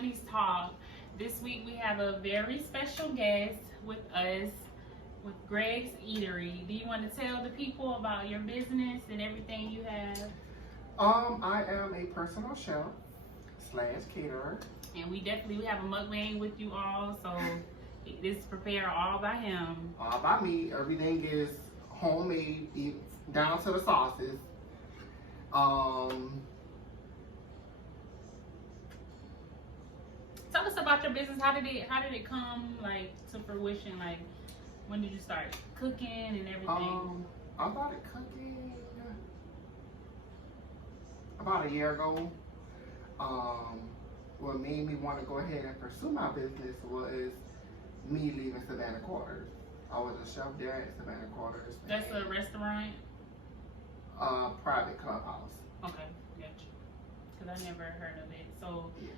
20s Talk. This week we have a very special guest with us, with Greg's Eatery. Do you want to tell the people about your business and everything you have? I am a personal chef / caterer. And we have a mukbang with you all, so this is prepared all by him. All by me. Everything is homemade, down to the sauces. Tell us about your business. How did it come like to fruition? Like, when did you start cooking and everything? I started cooking about a year ago. What made me want to go ahead and pursue my business was me leaving Savannah Quarters. I was a chef there at Savannah Quarters. That's a restaurant? Private clubhouse. Okay, gotcha. Because I never heard of it. So yeah.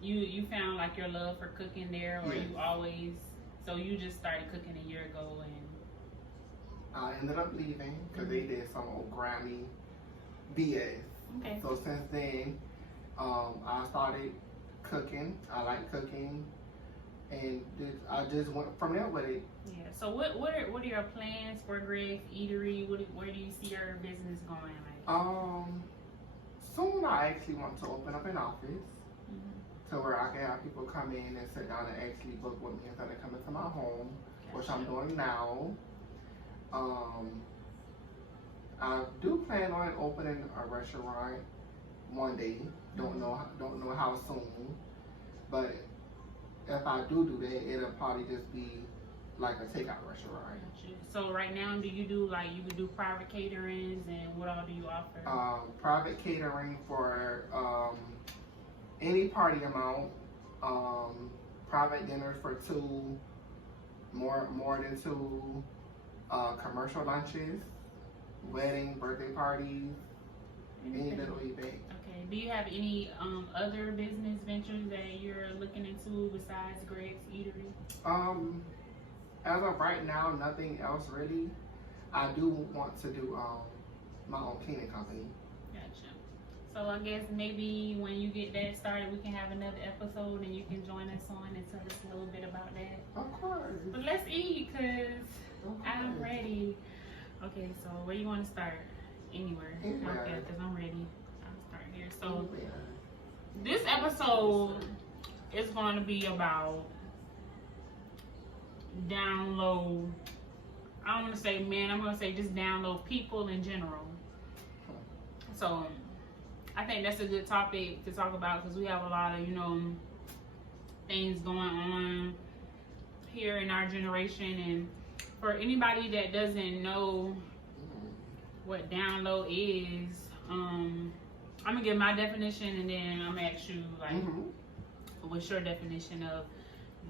you found like your love for cooking there, or Yes. you always, so you just started cooking a year ago and... I ended up leaving because they did some old grimy BS. Okay. So since then, I started cooking. I like cooking, and I just went from there with it. Yeah. So what are your plans for Greg's Eatery? Where do you see your business going? Like? Soon I actually want to open up an office Mm-hmm. to where I can have people come in and sit down and actually book with me instead of coming to my home, which I'm doing now. I do plan on opening a restaurant one day. Don't know how soon, but if I do that, it'll probably just be like a takeout restaurant. Gotcha. So right now, do you do like, you would do private caterings, and what all do you offer? Private catering for any party amount. Private dinners for two, more than two. Commercial lunches, wedding, birthday parties, any little event. Okay. Do you have any other business ventures that you're looking into besides Greg's Eatery? As of right now, nothing else really. I do want to do my own cleaning company. Gotcha. So I guess maybe when you get that started, we can have another episode and you can join us on and tell us a little bit about that. Of course. But let's eat, because I'm ready. Okay, so where you want to start? Anywhere. Anywhere. Okay, because I'm ready. I'll start here. So Anywhere. this episode is going to be about download. I don't want to say men, I'm going to say just download people in general. So I think that's a good topic to talk about, because we have a lot of, things going on here in our generation. And for anybody that doesn't know what download is, I'm gonna give my definition, and then I'm gonna ask you like, what's your definition of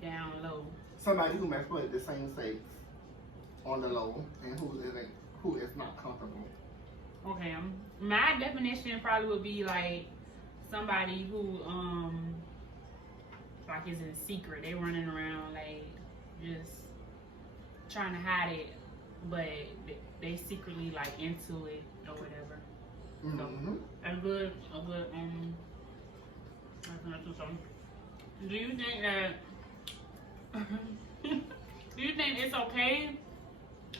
download? Somebody who mess with the same sex on the low, and who is not comfortable. Okay, my definition probably would be like somebody who like is in secret. They running around like just trying to hide it, but they secretly like into it or whatever. So a good do you think that do you think it's okay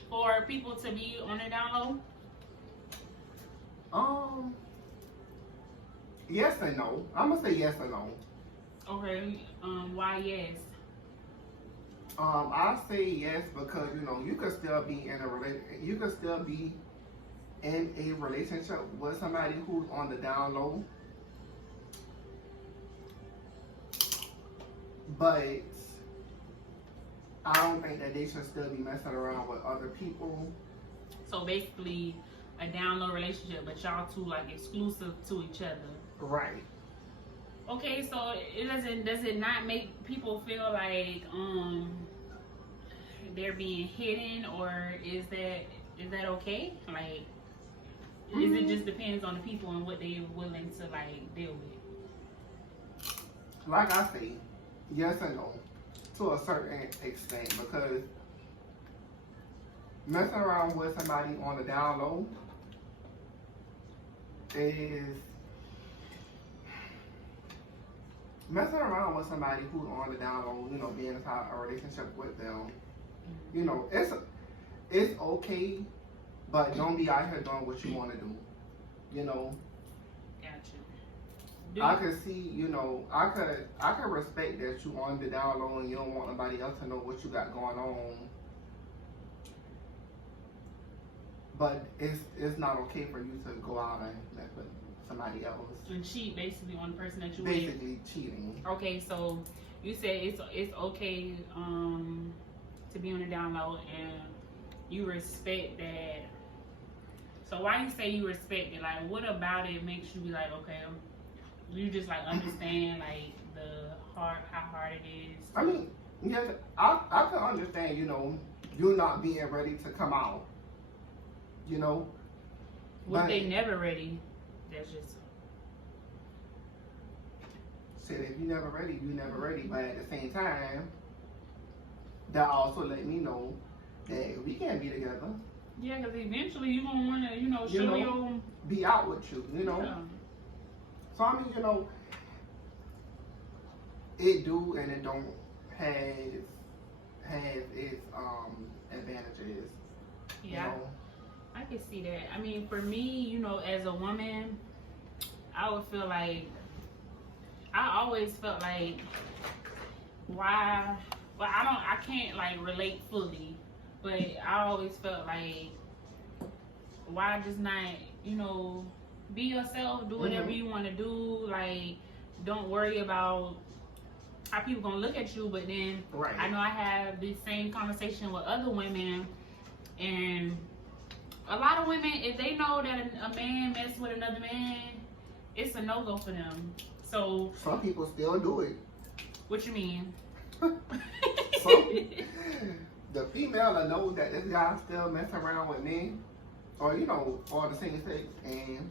for people to be on the download? Yes and no. I'm gonna say yes and no. Okay, why yes? I say yes because you could still be in a relationship with somebody who's on the down low, but I don't think that they should still be messing around with other people. So basically, a down low relationship, but y'all two like exclusive to each other. Right. Okay, so does it not make people feel like they're being hidden, or is that okay? Like, is it just depends on the people and what they're willing to like deal with? Like I say, yes and no to a certain extent, because messing around with somebody on the down low is messing around with somebody who's on the down low, you know, being inside a relationship with them, you know, it's okay, but don't be out here doing what you want to do, you know. Gotcha. I could see, you know, I could respect that you on the down low and you don't want nobody else to know what you got going on. But it's not okay for you to go out and mess with somebody else. And cheat basically on the person that you basically cheating. Okay, so you said it's okay to be on the down low and you respect that. So why you say you respect it? Like, what about it makes you be like, okay, you just like understand like how hard it is? I mean, yeah, I can understand, you know, you not being ready to come out. You know, what if they never ready? That's just said if you never ready, you never ready. But at the same time, that also let me know that we can't be together. Yeah, because eventually you gonna wanna, you know, show your be out with you. You know. Yeah. So I mean, you know, it do and it don't have its advantages. Yeah. You know? I can see that. I mean, for me, you know, as a woman, I would feel like, I always felt like, why, well, I can't like relate fully, but I always felt like, why just not, you know, be yourself, do whatever you want to do, like, don't worry about how people gonna look at you. But then, right. I know I have this same conversation with other women, and a lot of women, if they know that a man messes with another man, it's a no-go for them. So some people still do it. What you mean? The female that knows that this guy still messing around with men, or you know, or the same sex, and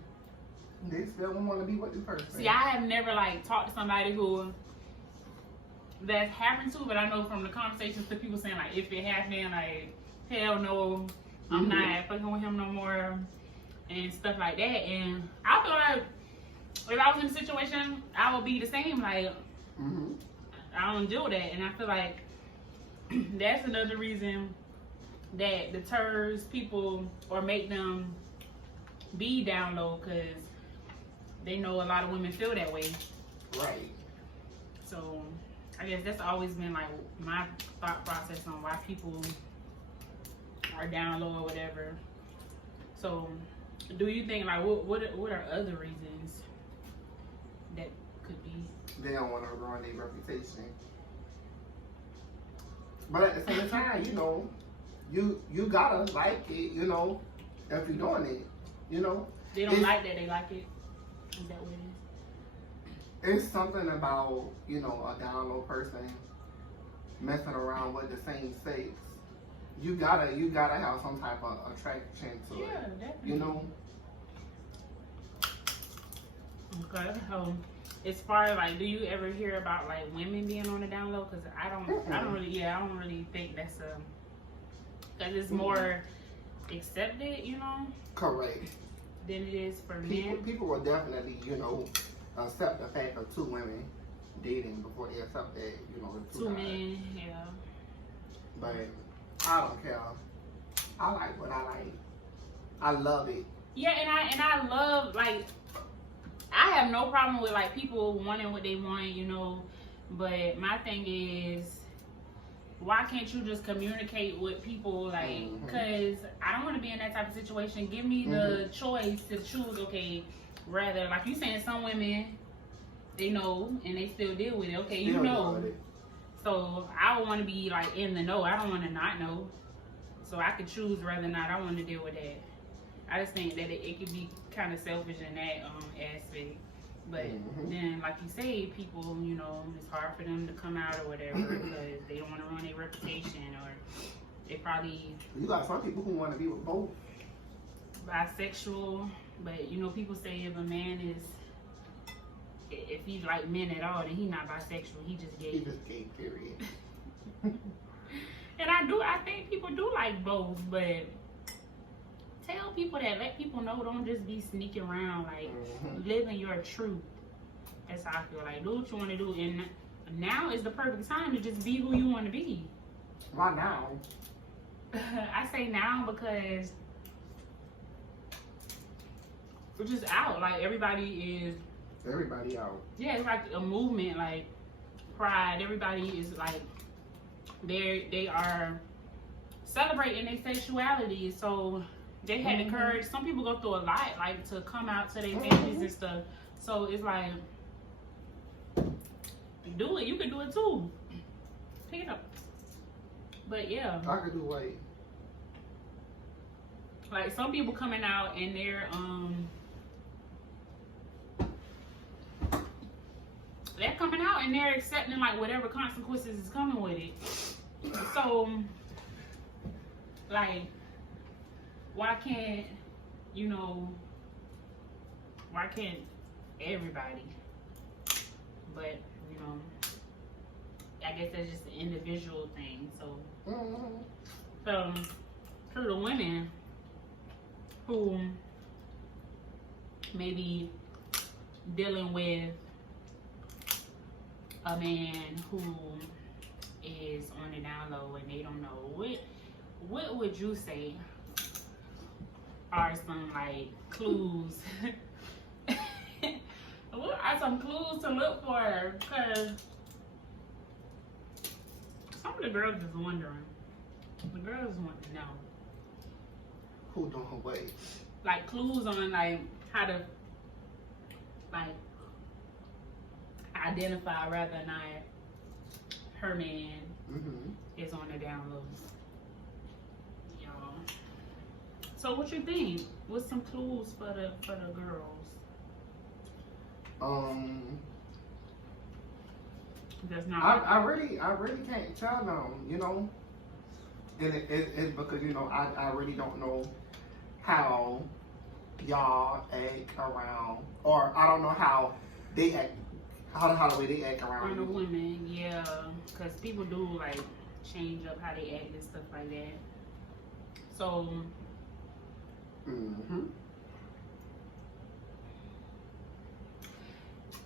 they still want to be with this person. See, I have never like talked to somebody who that's happened to, but I know from the conversations to people saying like, if it happened, like, hell no, I'm not fucking with him no more, and stuff like that. And I feel like if I was in a situation, I would be the same. Like, I don't deal with that, and I feel like that's another reason that deters people or make them be down low, because they know a lot of women feel that way. Right. So I guess that's always been like my thought process on why people are down low or whatever. So do you think like what are other reasons that could be? They don't want to ruin their reputation. But at the same time, you know, you gotta like it, you know, if you're doing it, you know. They don't like that, they like it. Is that what it is? It's something about, you know, a down low person messing around with the same sex. You gotta have some type of attraction to it. Definitely. You know. Okay. As far as like, do you ever hear about like women being on the down low? Because I don't really think that's because it's more accepted, you know. Correct. Than it is for men. People will definitely, you know, accept the fact of two women dating before they accept that, you know, two men, yeah. But I don't care. I like what I like. I love it. Yeah, and I love, like, I have no problem with like people wanting what they want, you know. But my thing is, why can't you just communicate with people, like, because I don't want to be in that type of situation. Give me the choice to choose, okay, rather, like you saying, some women, they know and they still deal with it. Okay, you know. So I would want to be like in the know. I don't want to not know. So I could choose whether or not I want to deal with that. I just think that it could be kind of selfish in that aspect. But then, like you say, people, you know, it's hard for them to come out or whatever because they don't want to ruin their reputation, or they probably... You got some people who want to be with both. Bisexual, but, you know, people say if a man is... If he's like men at all, then he's not bisexual. He just gay. He just gay, period. And I think people do like both, but... Tell people that, let people know, don't just be sneaking around, like, living your truth. That's how I feel. Like, do what you want to do, and now is the perfect time to just be who you want to be. Why now? I say now because we're just out. Like, everybody out. Yeah, it's like a movement, like Pride. Everybody is like, they are celebrating their sexuality. So they had the courage. Some people go through a lot, like, to come out to their families and stuff. So it's like, do it. You can do it too. Pick it up. But yeah, I could do weight. like, some people coming out and they're coming out and they're accepting, like, whatever consequences is coming with it. So, like, why can't everybody? But I guess that's just an individual thing. So, for the women who may be dealing with a man who is on the down low and they don't know, what would you say are some, like, clues? What are some clues to look for? Because some of the girls is wondering. The girls want to know. Who doing her way? Like, clues on, like, how to, like, identify rather or not her man is on the down low. Y'all. So what you think? What's some clues for the girls? That's not. I really can't tell them, And it's because, I really don't know how y'all act around, or I don't know how they act, how the way they act around On the you. women, yeah, because people do, like, change up how they act and stuff like that. So,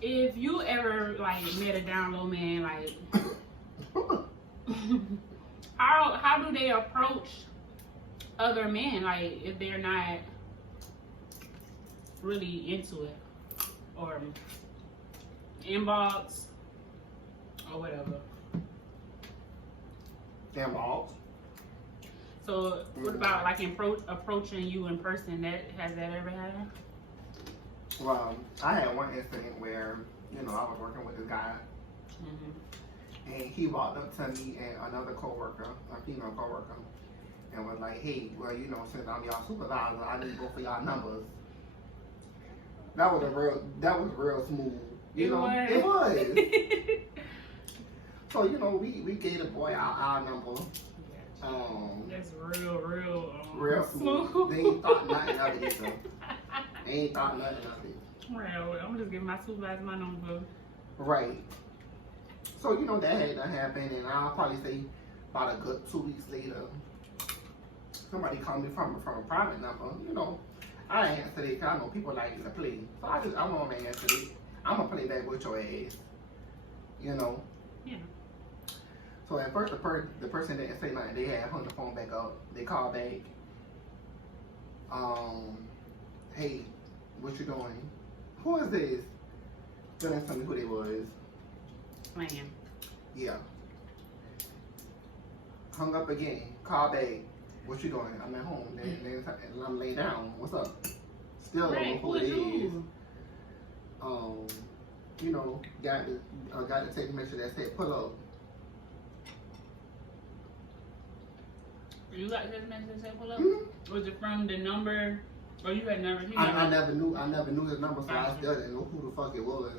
if you ever, like, met a down low man, like, how do they approach other men, like, if they're not really into it, or inbox or whatever? Inbox. So what about, like, approaching you in person? Has that ever happened? Well, I had one incident where, I was working with this guy, and he walked up to me and another coworker, a female coworker, and was like, "Hey, well, since I'm y'all supervisor, I need to go for y'all numbers." That was real smooth. It was. So we gave the boy our number. That's real smooth. They ain't thought nothing of it either. They ain't thought nothing of it. Well, I'm just giving my supervisor my number. Right. So that had to happen, and I'll probably say about a good 2 weeks later, somebody called me from a private number. I answered it because I know people like to play. So I'm gonna answer it. I'm gonna play back with your ass. Yeah. So at first the person didn't say nothing. They had hung the phone back up. They called back. Hey, what you doing? Who is this? Then they told me who they was. Man. Yeah. Hung up again. Call back. What you doing? I'm at home. Then I'm laying down. What's up? Still don't know who it is. Got the text message that said pull up. You got the text message that said pull up? Was it from the number? Or you had never? I never knew his number, so I still didn't know who the fuck it was.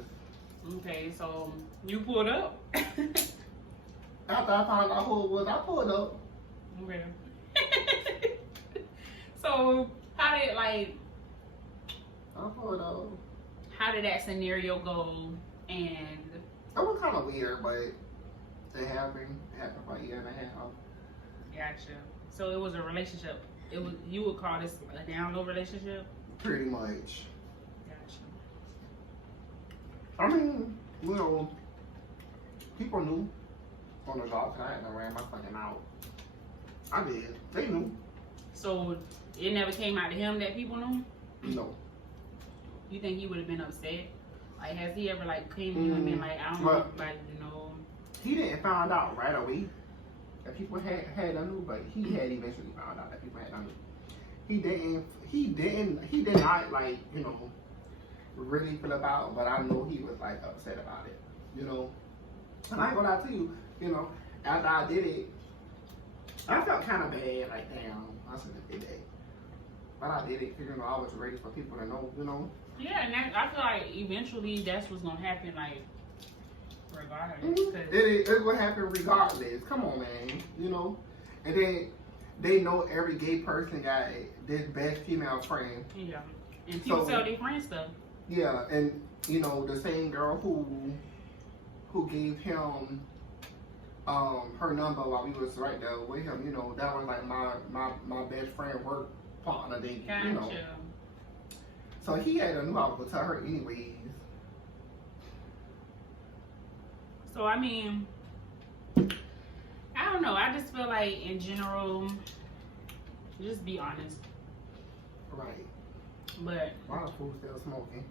Okay, so you pulled up. After I found out who it was, I pulled up. Okay. So how did I pulled up. How did that scenario go? And it was kind of weird, but it happened. It happened for a year and a half. Gotcha. So it was a relationship. You would call this a down low relationship? Pretty much. Gotcha. I mean, you know, people knew on the job that I had to ran my fucking out. I did. They knew. So it never came out to him that people knew? No. You think he would have been upset? Like, has he ever like came to you and been like, I don't want everybody to know? He didn't find out right away that people had knew, but he had eventually found out that people had knew. He did not like, you know, really feel about, but I know he was like upset about it, you know. And I ain't gonna lie to you, you know, after I did it, I felt kind of bad, like damn, I shouldn't have did that. But I did it because, you know, I was ready for people to know, you know. Yeah, and I feel like eventually that's what's gonna happen, like, regardless. Mm-hmm. It's what happened regardless. Come on, man, you know. And then they know every gay person got this best female friend. Yeah, and people tell their friends stuff. Yeah, and you know the same girl who gave him her number while we was right there with him. You know, that was like my best friend work partner. They, gotcha. You know. So he had to know I was gonna tell her anyways. So I mean, I don't know. I just feel like in general, just be honest. Right. But why the food still smoking?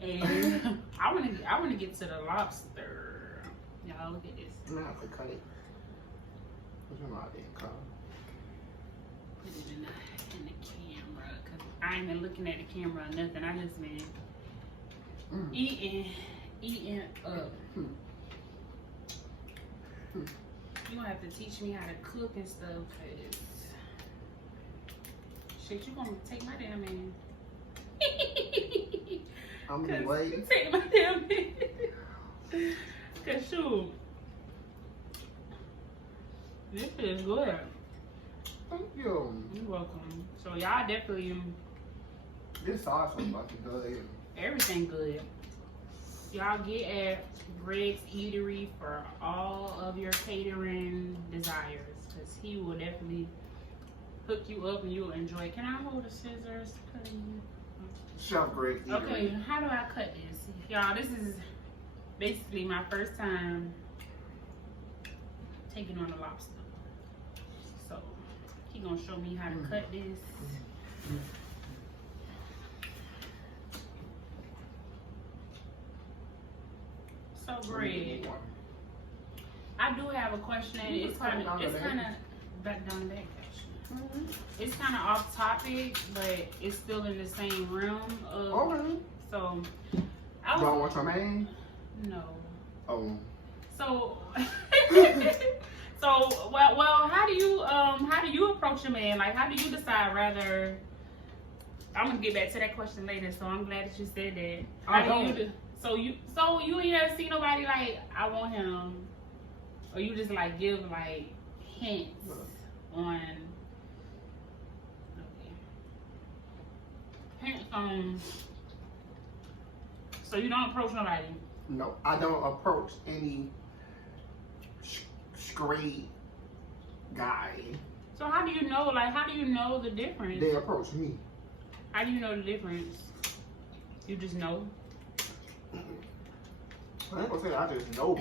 And I wanna get to the lobster. Y'all look at this. I'm gonna have to cut it. Which one I didn't cut? Put it in the camera, cause I ain't been looking at the camera or nothing. I just been eating up. You gonna have to teach me how to cook and stuff, cause shit, you gonna take my damn man. I'm gonna wait. Take my damn man. Cause shoot, this is good. Thank you. You're welcome. So y'all definitely, This sauce was fucking good. everything good. Y'all get at Greg's Eatery for all of your catering desires, because he will definitely hook you up and you'll enjoy. Can I hold the scissors, please? Chef Greg Eatery. Okay, how do I cut this? Y'all, this is basically my first time taking on a lobster. So, he gonna show me how to cut this. So, Greg, I do have a question. It's kind of back down the back. It's kind of off topic, but it's still in the same realm of. Okay. So, Don't want your man? No. Oh. So, well, how do you approach a man? Like, how do you decide rather? I'm gonna get back to that question later. So I'm glad that you said that. So you ain't never see nobody like I want him, or you just like give like hints on. So you don't approach nobody? No, I don't approach any straight guy. So how do you know? Like, how do you know the difference? They approach me. How do you know the difference? You just know? I ain't gonna say I just know,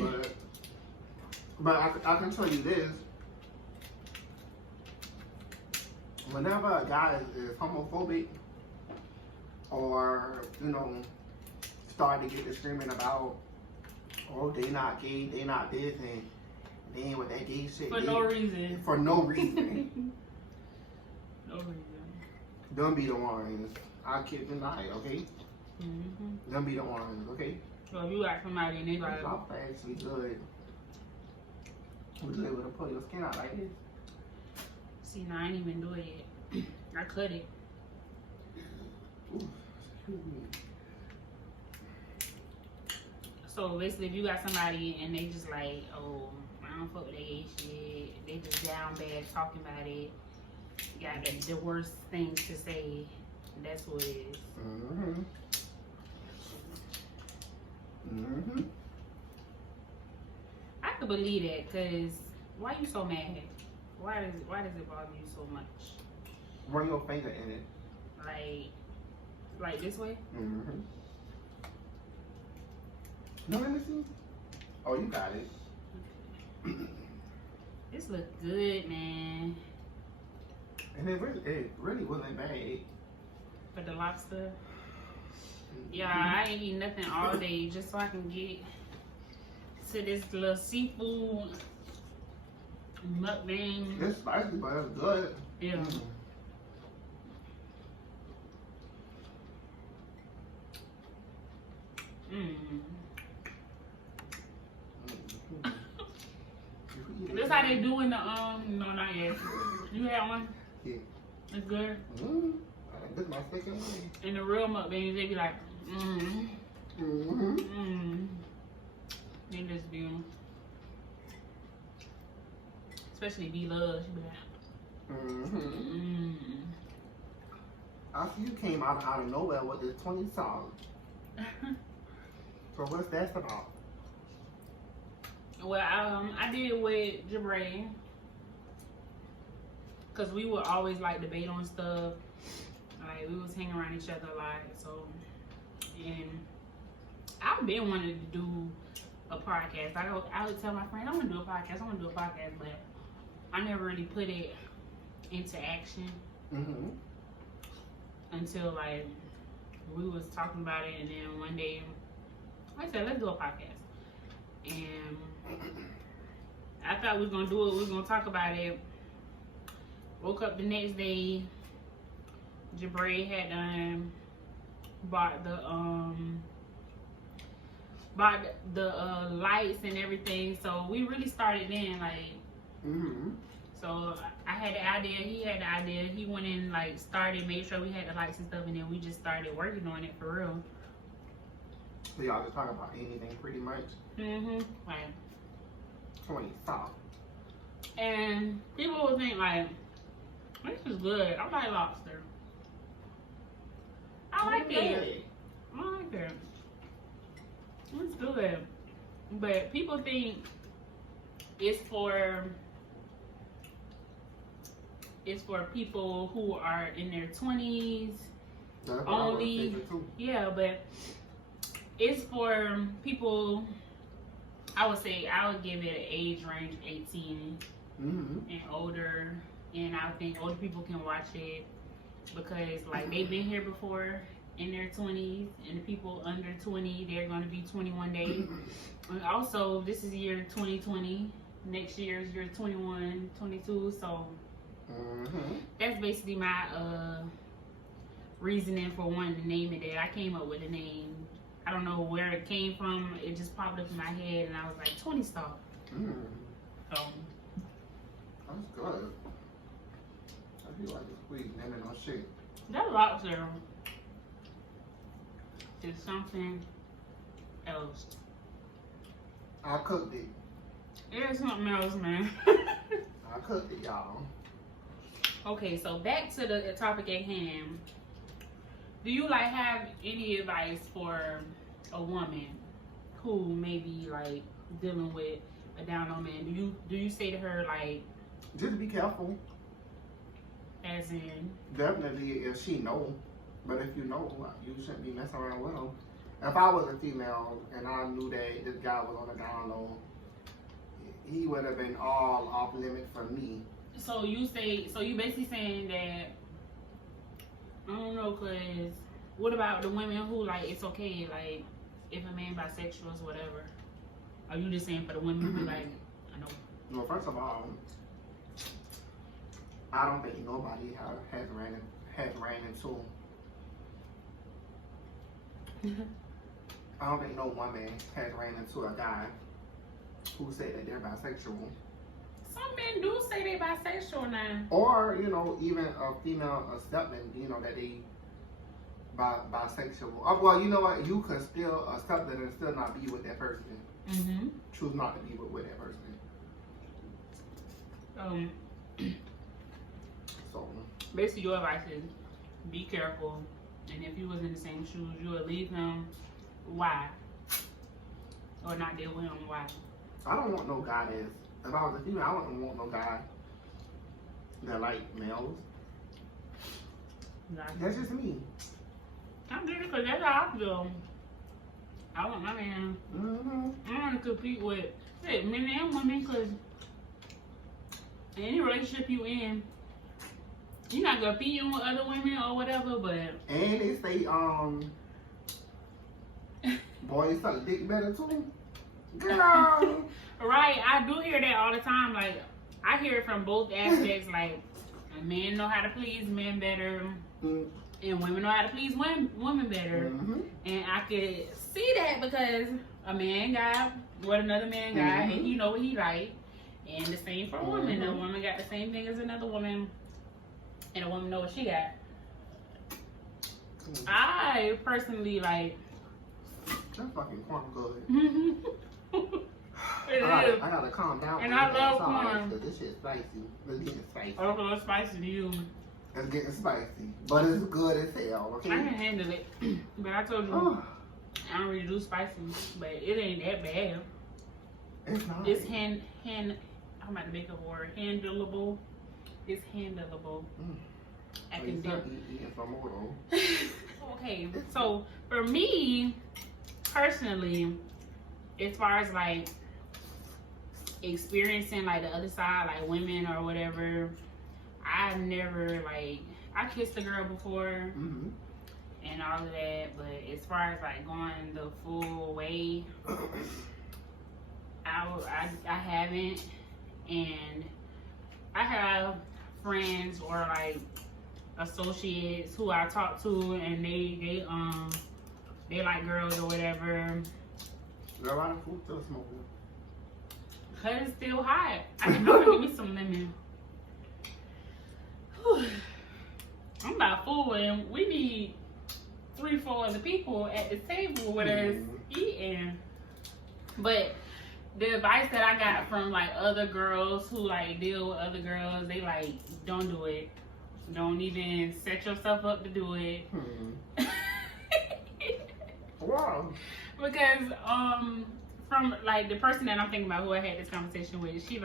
but I can tell you this. Whenever a guy is homophobic, or, you know, start to get to screaming about, oh, they not gay, they not this, and they ain't with that gay shit. For no reason. For no reason. No reason. Them be the ones. I kid deny, okay? Mm-hmm. Them be the ones, okay? So if you got somebody and they like, I'm actually good. We was able to pull your skin out like this. see, now I ain't even do it yet. I cut it. Ooh, excuse me. So basically, if you got somebody and they just like, oh, I don't fuck with that gay shit, they just down bad talking about it, got the worst things to say, that's what it is. Mm-hmm. Mm-hmm. I could believe that, cause why you so mad? Why does it bother you so much? Run your finger in it. Like this way? Mm-hmm. No, let me see. Oh, you got it. This look good, man. And it really wasn't bad. For the lobster. Yeah, I ain't eating nothing all day just so I can get to this little seafood mukbang. It's spicy, but it's good. Yeah. This how they do in the no, not yet. You had one? Yeah. It's good. This is my second one. In the real mukbangs, they be like, They just be, especially B-Love, she be like, I see you came out of nowhere with this 20 song. So what's that about? Well, I did it with Jabray, cause we would always like debate on stuff. Like we was hanging around each other a lot, so and I've been wanting to do a podcast. I would tell my friend I want to do a podcast, but I never really put it into action until like we was talking about it, and then one day I said let's do a podcast, and I thought we was gonna do it. We was gonna talk about it. Woke up the next day. Jabray had bought the lights and everything, so we really started in like. So I had the idea, he had the idea, he went in like started, made sure we had the lights and stuff, and then we just started working on it for real. So y'all just talking about anything pretty much? Like 20 soft. And people would think like, this is good. I like lobster. I like it. I like it. It's good. But people think it's for people who are in their 20s only. Yeah, but it's for people, I would say I would give it an age range of 18 and older. And I think older people can watch it because like they've been here before in their 20s, and the people under 20, they're going to be 21 days. And also, this is year 2020. Next year is year 21, 22. So that's basically my reasoning for wanting to name it that. I came up with the name. I don't know where it came from. It just popped up in my head, and I was like, 20 stuff. So that's good. I feel like it's sweet, naming no shit. That lobster is something else. I cooked it. It is something else, man. I cooked it, y'all. Okay, so back to the topic at hand. Do you like have any advice for a woman who may be like dealing with a down-low man? Do you say to her like, just be careful? As in? Definitely if she know. But if you know, you shouldn't be messing around with him. If I was a female and I knew that this guy was on a down low, he would have been all off limit for me. So you basically saying that, I don't know, cause what about the women who like it's okay, like if a man bisexual or whatever? Are you just saying for the women who like, I know? Well, first of all, I don't think nobody has ran into. I don't think no woman has ran into a guy who said that they're bisexual. Some men do say they're bisexual now. Or, you know, even a female accepting, you know, that they bisexual. Well, you know what? You could still accept it and still not be with that person. Choose not to be with that person. So basically, your advice is be careful, and if you was in the same shoes, you would leave him. Why? Or not deal with him? Why? I don't want no guy that's. If I was a female, I wouldn't want no guy that like males. That's just me. I'm doing it because that's how I feel. I want my man. I want to compete with men and women, because any relationship you in, you're not competing with other women or whatever, but. And they say, boys suck dick better too. Girl. Right, I do hear that all the time. Like, I hear it from both aspects. Like, men know how to please men better, and women know how to please women better. And I could see that because a man got what another man got, and he know what he like. And the same for a woman. A woman got the same thing as another woman, and a woman know what she got. I personally like. That's fucking corn good. I gotta calm down. And I love corn. This shit's spicy. It's getting spicy. Oh, it's spicy to you. It's getting spicy, but it's good as hell. Okay. I can handle it, but I told you I don't really do spicy, but it ain't that bad. It's not. It's I'm about to make a word. Handleable. It's handleable. I can do. Okay, so for me personally, as far as like experiencing like the other side, like women or whatever, I never like, I kissed a girl before and all of that, but as far as like going the full way, I haven't. And I have friends or like associates who I talk to, and they like girls or whatever. Girl, why the food still smoking? Cause it's still hot. I'm gonna give me some lemon. Whew. I'm about full, and we need 3-4 other people at the table with us eating. But the advice that I got from like other girls who like deal with other girls, they like, don't do it. Don't even set yourself up to do it. Wow. Because from like the person that I'm thinking about who I had this conversation with, she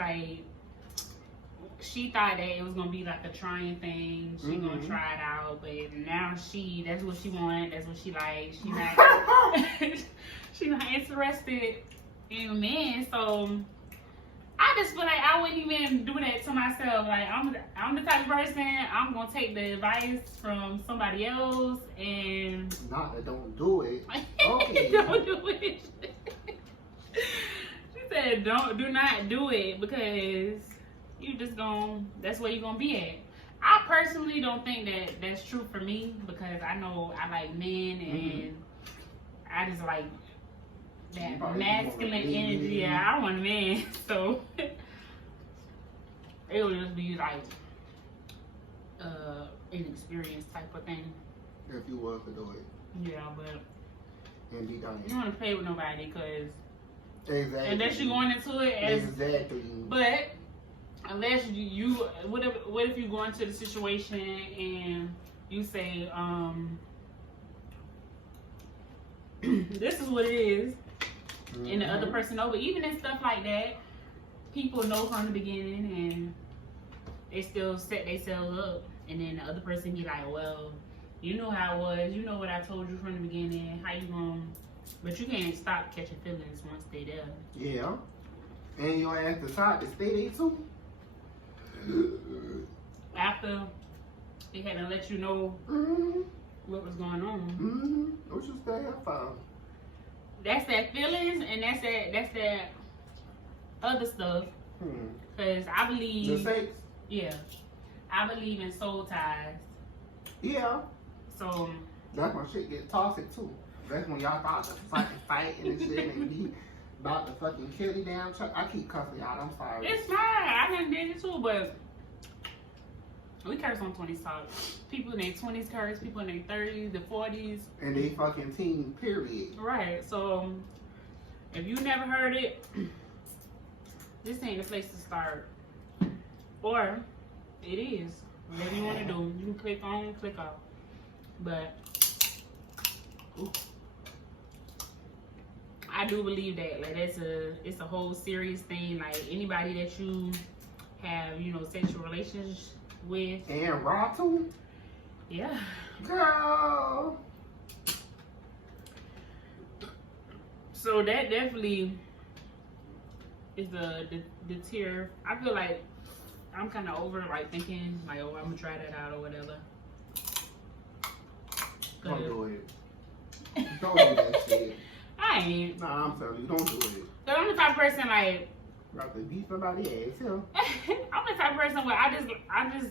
thought that it was gonna be like a trying thing. She gonna try it out, but now that's what she wants, that's what she likes. She not interested in men. So I just feel like I wouldn't even do that to myself. Like I'm the type of person, I'm gonna take the advice from somebody else and not that don't do it. Okay. Don't do it. She said do not do it, because you just that's where you're gonna be at. I personally don't think that that's true for me, because I know I like men and I just like that masculine energy. Yeah, I want a man, so it would just be like inexperienced type of thing. If you was to do it. Yeah, but and be done. You don't want to play with nobody, because unless you're going into it as but unless what if you go into the situation and you say this is what it is, and the other person know. But even in stuff like that, people know from the beginning, and they still set themselves up, and then the other person be like, well, you know how it was, you know what I told you from the beginning, how you gonna, but you can't stop catching feelings once they there. Yeah. And your ass decide to stay there too. After they had to let you know what was going on. What you stay up for? That's that feelings, and that's that other stuff. Cause I believe the sex. Yeah, I believe in soul ties. Yeah. So that's when shit get toxic too. That's when y'all thought to fucking fight and shit and be about to fucking kill the damn truck. I keep cussing y'all. I'm sorry. It's fine. I done did it too, but we curse on 20s talk. People in their 20s curse. People in their 30s, the 40s, and they fucking teen. Period. Right. So if you never heard it, this ain't the place to start. Or it is. Whatever you want to do, you can click on, click off. But I do believe that like it's a whole serious thing. Like anybody that you have, sexual relations with. And raw too? Yeah. Girl. So that definitely is the tier. I feel like I'm kind of over like thinking like, oh, I'm gonna try that out or whatever. Don't do it. Don't do that shit. I ain't. Nah, I'm telling you, don't do it. Cause I'm the type of person like. About to beat somebody's ass, yeah. I'm the type of person where I just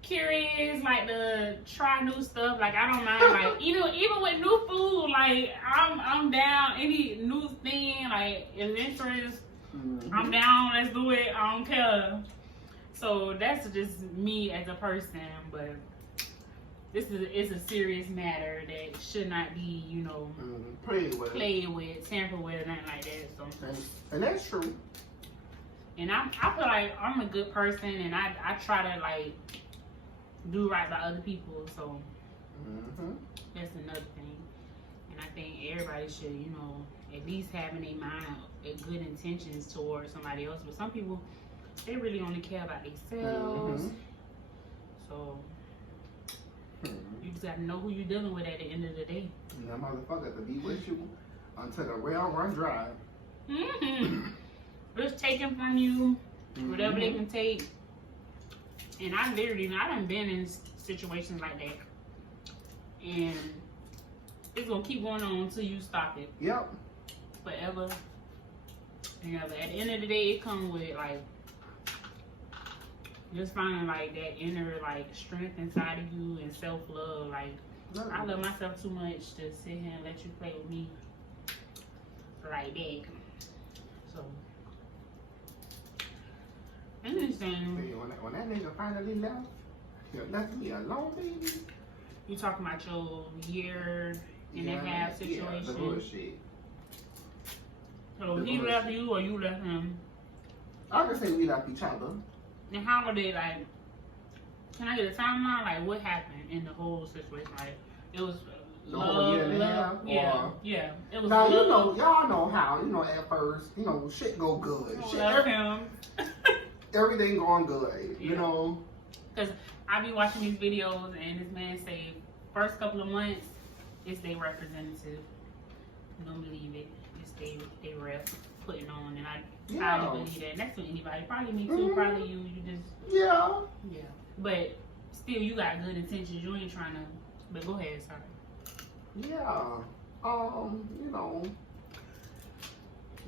curious, like to try new stuff. Like I don't mind, like even with new food, like I'm down any new thing, like adventurous. I'm down. Let's do it. I don't care. So that's just me as a person, but it's a serious matter that should not be, played with, tampered with, or nothing like that. So and that's true. And I feel like I'm a good person, and I try to like do right by other people. So that's another thing. And I think everybody should, at least have in their mind good intentions towards somebody else. But some people, they really only care about themselves. So you just gotta know who you're dealing with at the end of the day. And that motherfucker to be with you until the rail run dry. Just taking from you whatever they can take. And I done been in situations like that. And it's gonna keep going on until you stop it. Yep. Forever and ever. At the end of the day, it comes with like just finding like that inner like strength inside of you and self-love. Like I love myself too much to sit here and let you play with me like that. So interesting. When that nigga finally left, he left me alone, baby. You talking about your year and a half situation? Yeah, the bullshit. So he left you or you left him? I can say we left each other. And how were they like? Can I get a timeline? Like what happened in the whole situation? Like it was the whole year and a half. Yeah. It was. Now y'all know how. At first, shit go good. Everything going good. Because I be watching these videos and this man say first couple of months it's their representative. Don't believe it. It's they rep putting on, and I highly believe that. And that's with anybody. Probably me too. Probably you. You just yeah. But still, you got good intentions. You ain't trying to. But go ahead, sorry. Yeah.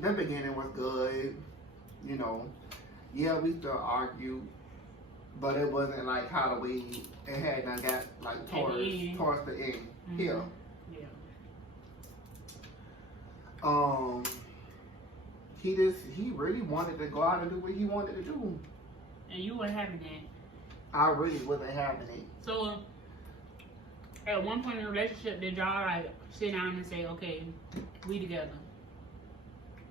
The beginning was good. Yeah, we still argued, but it wasn't like how the way it had done got like towards the end. Yeah. He really wanted to go out and do what he wanted to do. And you weren't having that. I really wasn't having it. So at one point in the relationship, did y'all like sit down and say, okay, we together?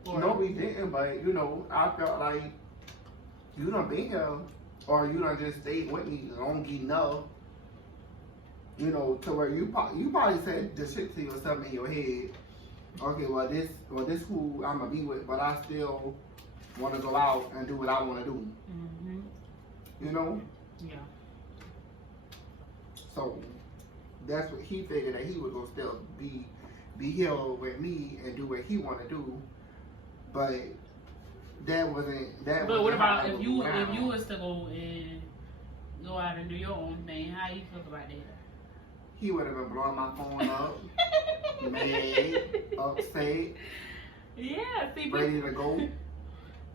Or no, we didn't, but I felt like you done been here, or you done just stayed with me long enough, to where you probably said the shit to yourself in your head. Okay, well this who I'm gonna be with, but I still want to go out and do what I want to do. Yeah. So that's what he figured, that he was gonna still be here with me and do what he want to do, but that wasn't that. But what about if you was to go out and do your own thing? How you feel about that? He would have been blowing my phone up, mad, upset. Yeah, see, ready to go.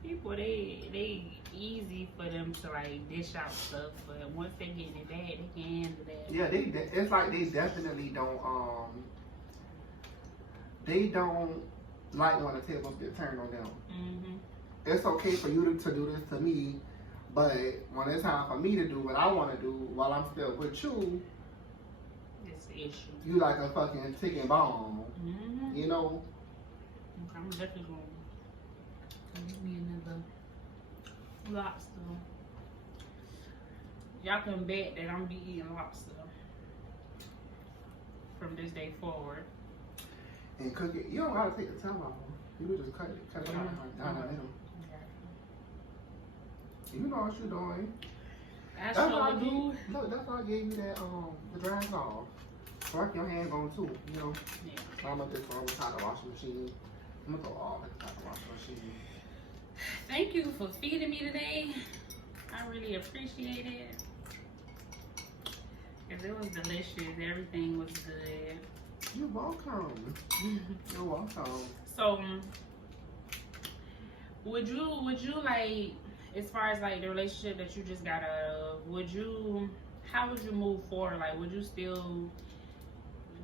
People, they easy for them to like dish out stuff, but once they get it bad, they can handle that. Yeah, it's like they definitely don't like when the tables get turned on them. It's okay for you to do this to me, but when it's time for me to do what I want to do while I'm still with you, it's the issue. You like a fucking ticking bomb. I'm definitely going to get me another lobster. Y'all can bet that I'm gonna be eating lobster from this day forward. And cook it. You don't gotta take the tail off. You would just cut it down the middle. You know what you're doing. That's what I do. Look, that's why I gave you that the dry off. Work your hands on too. Yeah. I'm up this on the washing machine. I'm gonna go all the time about your shit. Thank you for feeding me today. I really appreciate it. Cause it was delicious. Everything was good. You're welcome. You're welcome. So, would you like, as far as like the relationship that you just got out of, how would you move forward? Like, would you still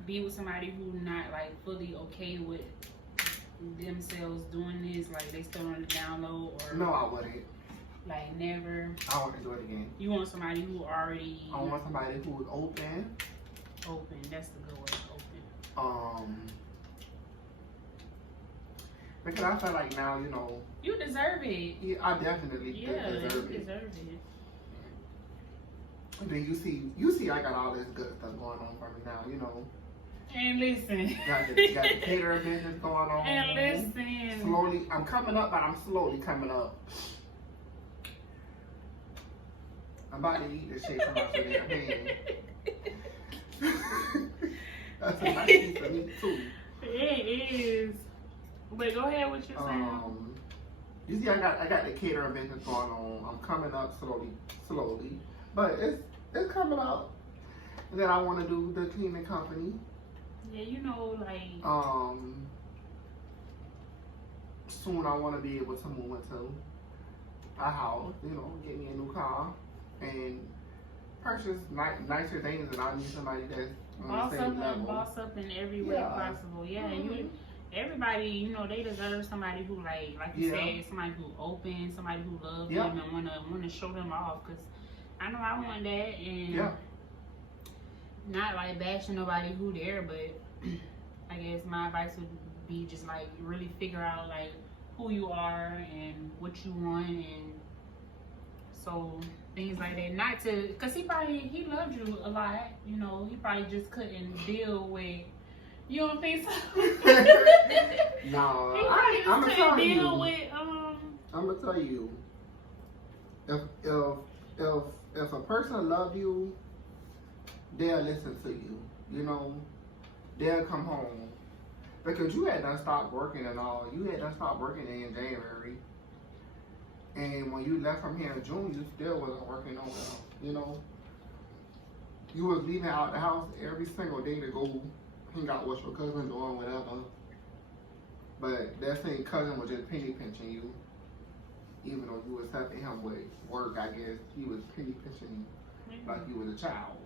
be with somebody who not like fully okay with themselves doing this? Like, they still on the down low, or No, I wouldn't. like never? I want to do it again. You want somebody who already I want somebody who is open. open. That's the good word, open. Because I feel like now, you know. You deserve it. Yeah, I definitely Yeah, deserve you it. deserve it. And then you see, I got all this good stuff going on for me now, you know. And listen. Got the catering business going on. And listen. Slowly, I'm coming up, but I'm slowly coming up. I'm about to eat this shit from my damn hand. That's a nice piece of meat too. It is. But go ahead with your saying. You see, I got the catering business going on. I'm coming up slowly, but it's coming up. And then I want to do the cleaning company. Yeah, you know, like. Soon I want to be able to move into a house. You know, get me a new car and purchase nicer things. And I need somebody that's on the same level. Boss up in every way possible. Yeah, everybody, you know, they deserve somebody who like you said, somebody who open, somebody who loves them and wanna show them off. Cause I know I want that, and not like bashing nobody who there, but I guess my advice would be just like really figure out like who you are and what you want, and so things like that. Not to, cause he loved you a lot, you know. He probably just couldn't deal with. You don't think so? No, I'm gonna tell you. I'm gonna tell you. If a person love you, they'll listen to you. You know, they'll come home because you had done stopped working and all. You had done stopped working in January, and when you left from here in June, you still wasn't working nowhere. You know, you was leaving out the house every single day to go hang out with your cousin doing whatever. But that same cousin was just penny pinching you. Even though you was helping him with work, I guess he was penny pinching you like you was a child.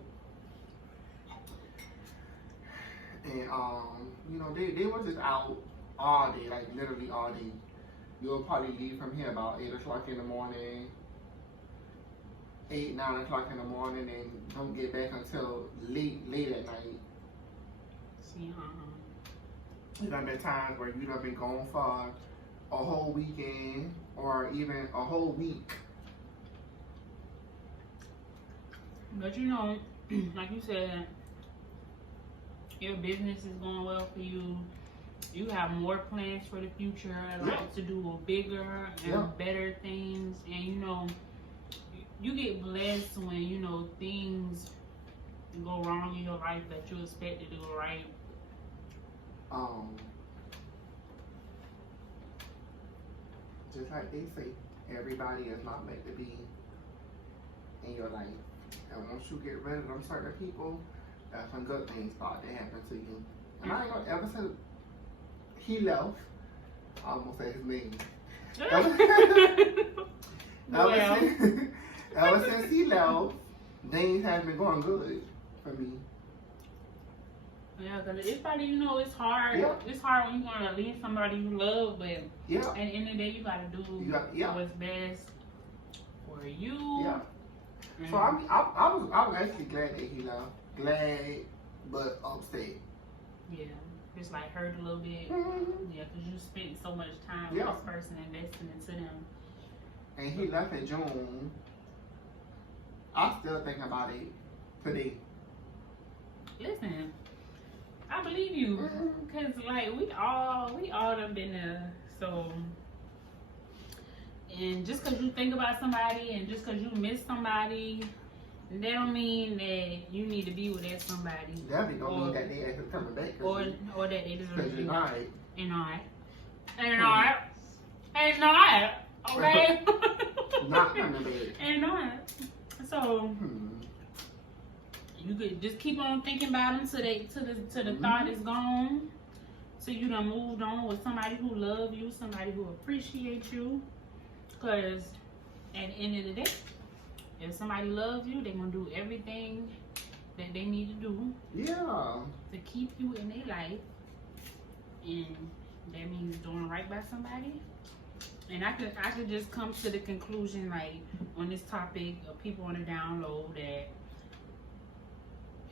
And you know, they were just out all day, like literally all day. You'll probably leave from here about 8 o'clock in the morning, 8, 9 o'clock in the morning, and don't get back until late at night. You done been times where you done been gone for a whole weekend or even a whole week. But you know, like you said, your business is going well for you. You have more plans for the future, like to do bigger and better things. And you know, you get blessed when, you know, things go wrong in your life that you expect to do right. Just like they say, everybody is not meant to be in your life. And once you get rid of them certain people, that's when good things start to happen to you. And I ain't gonna ever since he left, I almost said his name. Ever since he left, things have been going good for me. Yeah, because it's probably, you know, it's hard. Yeah. It's hard when you want to leave somebody you love, but at the end of the day, you got to do what's best for you. Yeah. So I was actually glad that he left. Glad, but upset. Yeah. Just like hurt a little bit. Yeah, because you spent so much time with this person, investing into them. And he left in June. I'm still thinking about it today. Listen, I believe you, because like we all done been there. So, and just because you think about somebody and just because you miss somebody, that don't mean that you need to be with that somebody. Definitely don't mean that they actually coming back. Or that they deserve you. Because you're not. You're not. Ain't not. Ain't not. Okay. Not coming, baby. Ain't not. So you could just keep on thinking about them till the thought is gone. So you done moved on with somebody who love you, somebody who appreciates you. Cause at the end of the day, if somebody loves you, they're gonna do everything that they need to do. Yeah. To keep you in their life. And that means doing right by somebody. And I could just come to the conclusion, like, on this topic of people on the download, that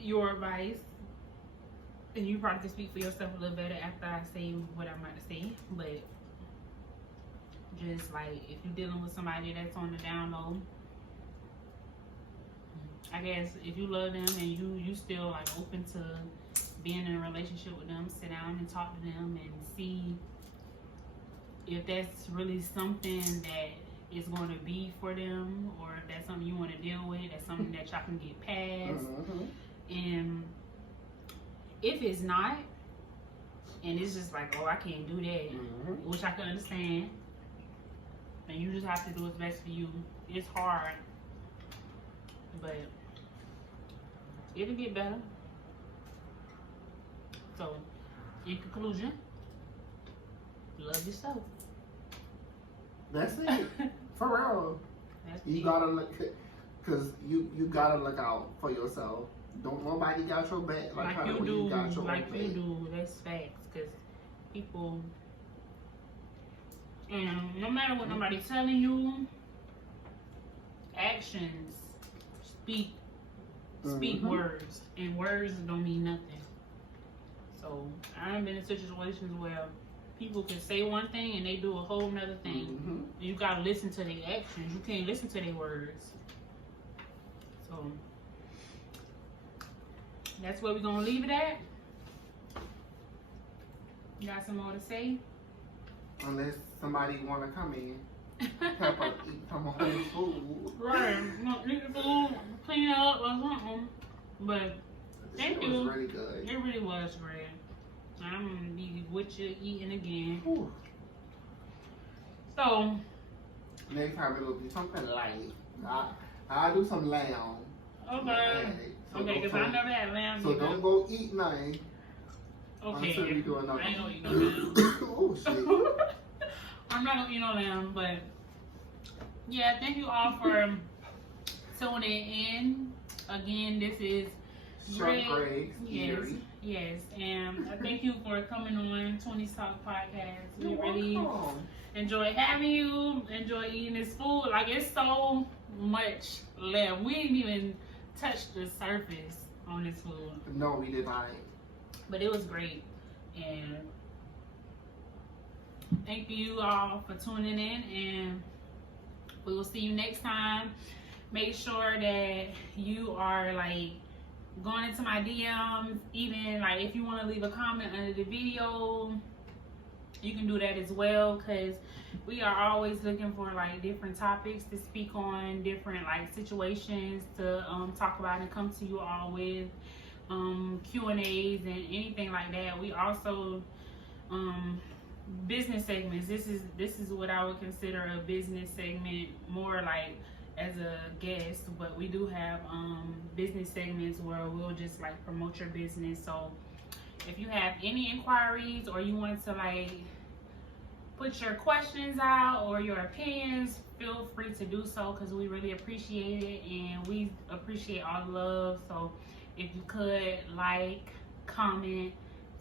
your advice, and you probably can speak for yourself a little better after I say what I'm about to say, but just like if you're dealing with somebody that's on the download, I guess if you love them and you still like open to being in a relationship with them, sit down and talk to them and see if that's really something that is going to be for them, or if that's something you want to deal with, that's something that y'all can get past. And if it's not, and it's just like, oh, I can't do that, which I can understand, and you just have to do what's best for you. It's hard, but it'll get better. So, in conclusion, love yourself. That's it. For real. You gotta look, cause you gotta look out for yourself. Don't nobody got your back like how you do. You got your Like own you back. do. That's facts. Cause people, no matter what nobody's telling you, actions speak words, and words don't mean nothing. So I've been in situations where people can say one thing and they do a whole nother thing. You gotta listen to their actions. You can't listen to their words. So that's where we're gonna leave it at. You got some more to say? Unless somebody wanna come in, help us eat some home food. Right. Eat the food, clean up or something. But thank you. It was really good. It really was great. I'm gonna be with you eating again. Whew. So Next time it'll be something light. I'll do some lamb. okay. Okay, because I never had lamb. So don't go eat nothing. Okay. Until we do another. I ain't gonna eat no lamb. Oh shit. I'm not gonna eat no lamb, but yeah, thank you all for tuning in. Again, this is Chef Greg's Eatery. Yes, and I thank you for coming on 20 Talk Podcast. We You're really welcome. enjoy having you, enjoy eating this food. Like, it's so much left. We didn't even touch the surface on this food. No, we did not. But it was great. And thank you all for tuning in, and we will see you next time. Make sure that you are like going into my DMs, even like if you want to leave a comment under the video, you can do that as well, because we are always looking for like different topics to speak on, different like situations to talk about and come to you all with. Q&As and anything like that. We also business segments. This is what I would consider a business segment, more like as a guest, but we do have business segments where we'll just like promote your business. So if you have any inquiries or you want to like put your questions out or your opinions, feel free to do so, because we really appreciate it and we appreciate all the love. So if you could like, comment,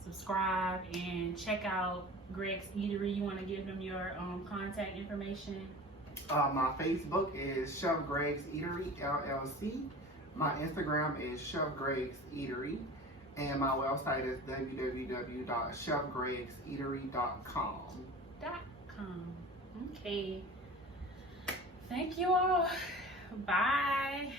subscribe, and check out Greg's Eatery. You want to give them your contact information? My Facebook is Chef Greg's Eatery LLC. My Instagram is Chef Greg's Eatery. And my website is www.chefgregseatery.com. Okay. Thank you all. Bye.